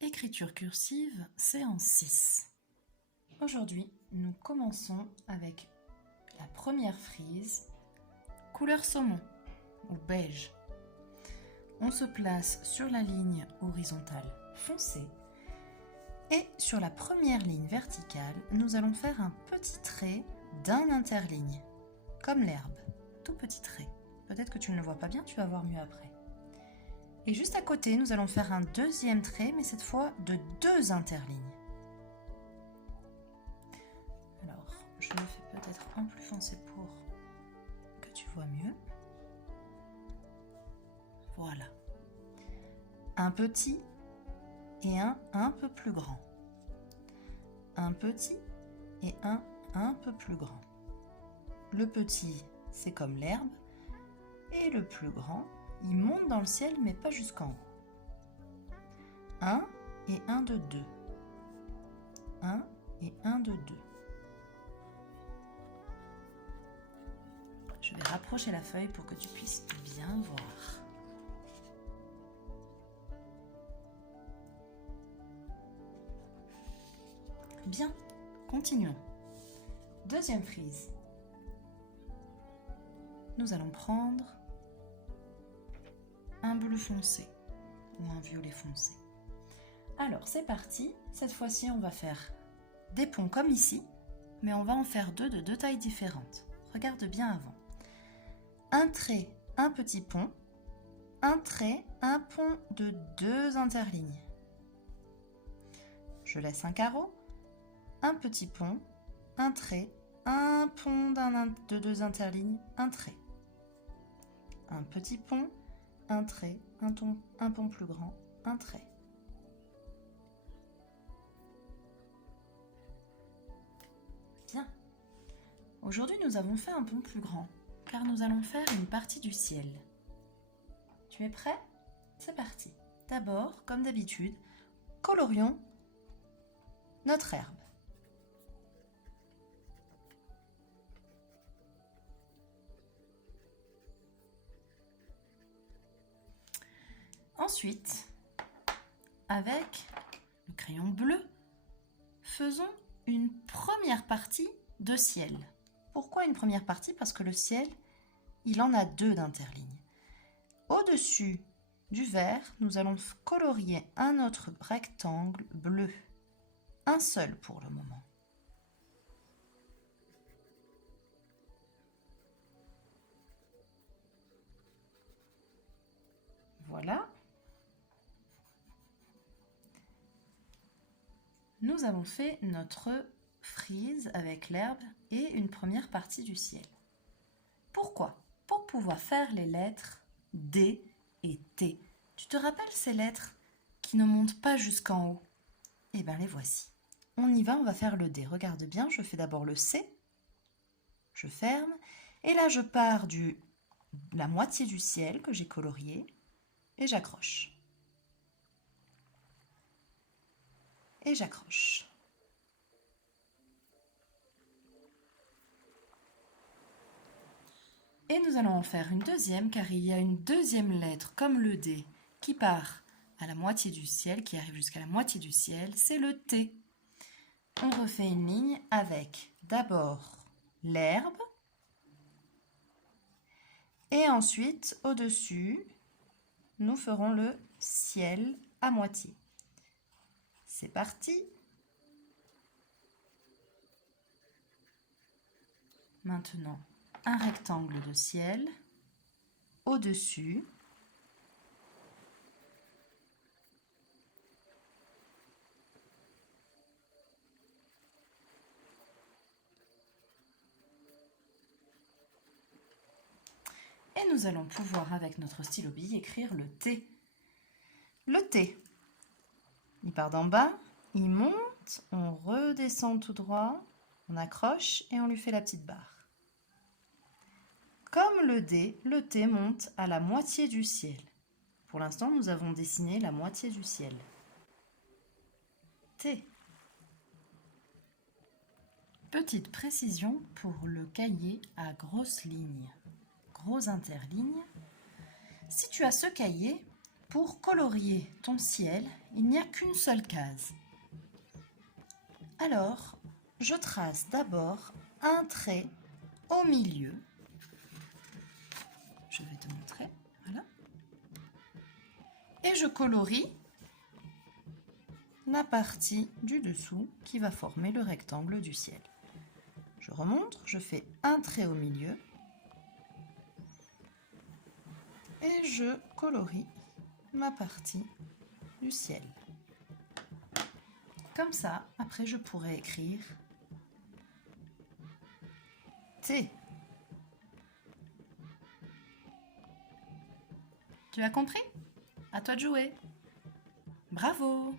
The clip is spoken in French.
Écriture cursive, séance 6. Aujourd'hui, nous commençons avec la première frise, couleur saumon ou beige. On se place sur la ligne horizontale foncée et sur la première ligne verticale, nous allons faire un petit trait d'un interligne, comme l'herbe, tout petit trait. Peut-être que tu ne le vois pas bien, tu vas voir mieux après. Et juste à côté, nous allons faire un deuxième trait, mais cette fois de 2 interlignes. Alors, je le fais peut-être un plus foncé pour que tu vois mieux. Voilà. Un petit et un peu plus grand. Un petit et un peu plus grand. Le petit, c'est comme l'herbe, et le plus grand, il monte dans le ciel, mais pas jusqu'en haut. 1 et 1 de 2. 1 et 1 de 2. Je vais rapprocher la feuille pour que tu puisses bien voir. Bien, continuons. Deuxième frise. Nous allons prendre un bleu foncé ou un violet foncé. Alors c'est parti, cette fois-ci on va faire des ponts comme ici, mais on va en faire deux de 2 tailles différentes. Regarde bien avant. Un trait, un petit pont, un trait, un pont de 2 interlignes. Je laisse un carreau, un petit pont, un trait, un pont de 2 interlignes, un trait. Un petit pont, un trait, un pont plus grand, un trait. Bien. Aujourd'hui, nous avons fait un pont plus grand, car nous allons faire une partie du ciel. Tu es prêt? C'est parti. D'abord, comme d'habitude, colorions notre herbe. Ensuite, avec le crayon bleu, faisons une première partie de ciel. Pourquoi une première partie? Parce que le ciel, il en a 2 d'interlignes. Au-dessus du vert, nous allons colorier un autre rectangle bleu. Un seul pour le moment. Voilà. Nous avons fait notre frise avec l'herbe et une première partie du ciel. Pourquoi? Pour pouvoir faire les lettres D et T. Tu te rappelles ces lettres qui ne montent pas jusqu'en haut? Eh bien, les voici. On y va, on va faire le D. Regarde bien, je fais d'abord le C. Je ferme. Et là, je pars de la moitié du ciel que j'ai colorié et j'accroche. Et j'accroche. Et nous allons en faire une deuxième car il y a une deuxième lettre comme le D qui part à la moitié du ciel, qui arrive jusqu'à la moitié du ciel, c'est le T. On refait une ligne avec d'abord l'herbe et ensuite au-dessus, nous ferons le ciel à moitié. C'est parti. Maintenant, un rectangle de ciel au-dessus. Et nous allons pouvoir, avec notre stylo bille, écrire le T. Le T. Il part d'en bas, il monte, on redescend tout droit, on accroche et on lui fait la petite barre. Comme le D, le T monte à la moitié du ciel. Pour l'instant, nous avons dessiné la moitié du ciel. T. Petite précision pour le cahier à grosses lignes, gros interlignes. Si tu as ce cahier, Pour colorier ton ciel, il n'y a qu'une seule case. Alors, je trace d'abord un trait au milieu. Je vais te montrer, voilà. Et je colorie la partie du dessous qui va former le rectangle du ciel. Je remonte, je fais un trait au milieu et je colorie ma partie du ciel. Comme ça, après je pourrais écrire T. Tu as compris? À toi de jouer. Bravo!